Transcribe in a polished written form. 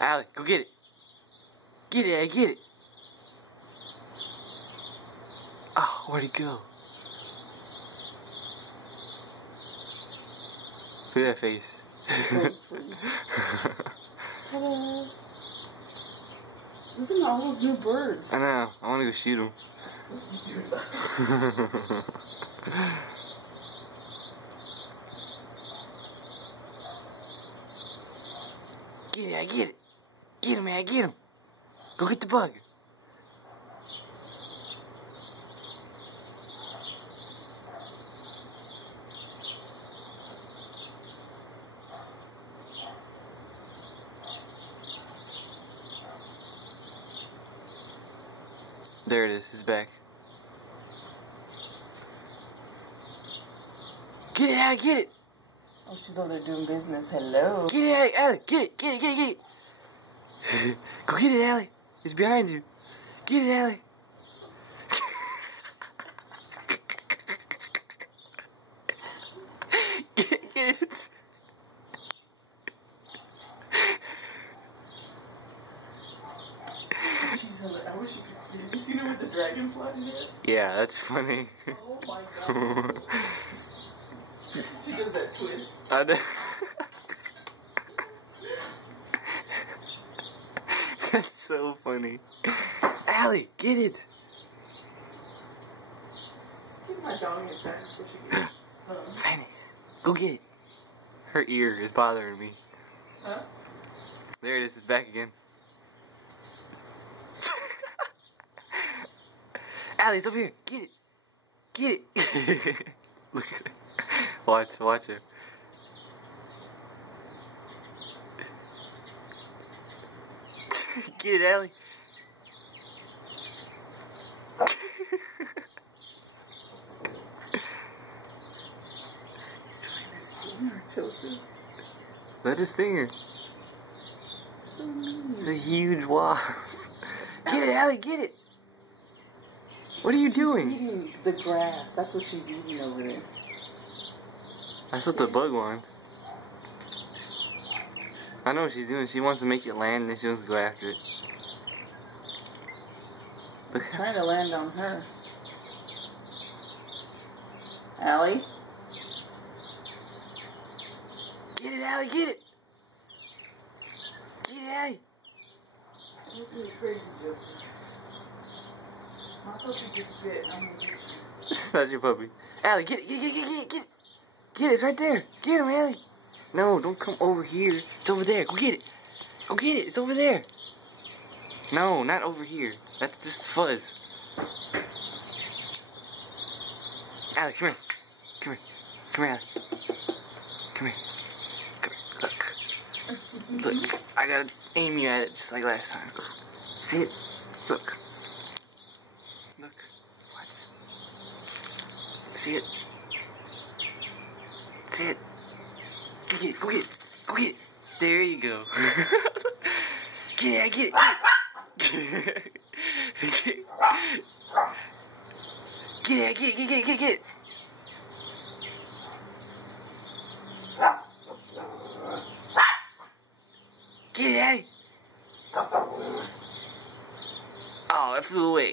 Allie, go get it. Get it, Allie, get it. Oh, where'd he go? Look at that face. Hello. Listen to all those new birds. I know. I want to go shoot them. Get it, I get it. Get him, man, get him. Go get the bug. There it is, he's back. Get it, Allie, get it. Oh, she's over there doing business. Hello. Get it, Allie, get it, get it, get it, get it. Go get it, Allie. It's behind you. Get it, Allie. Get it. I wish you could. Have you seen her with the dragonfly here? Yeah, that's funny. Oh my god. She does that twist. I know. That's so funny. Allie, get it. Give my dog a time before she gets Venice, go get it. Her ear is bothering me. Huh? There it is, it's back again. Allie, it's over here. Get it. Get it. Look at it. Watch her. Get it, Allie. He's trying to sting her, Chelsea. Let it sting her. So mean. It's a huge wasp. Get it, Allie, get it. What are you doing? She's eating the grass. That's what she's eating over there. That's what the bug wants. I know what she's doing. She wants to make it land and then she wants to go after it. Look. It's trying to land on her. Allie? Get it, Allie, get it. Get it, Allie. You're doing crazy, Joseph. My puppy gets bit. I'm gonna get you. It's not your puppy. Allie, get it, get it, get it, get it, get it. Get it, it's right there. Get him, Allie. No, don't come over here. It's over there. Go get it. Go get it. It's over there. No, not over here. That's just fuzz. Allie, come here. Come here. Come here, Allie. Come here. Come. Look, I gotta aim you at it just like last time. See it? Look. Look. Watch. See it? See it? Go get it, go get it, go get it. There you go. Get it, get it, get it. Get it, get it, get it, get it. Get it, Allie. Oh, it flew away.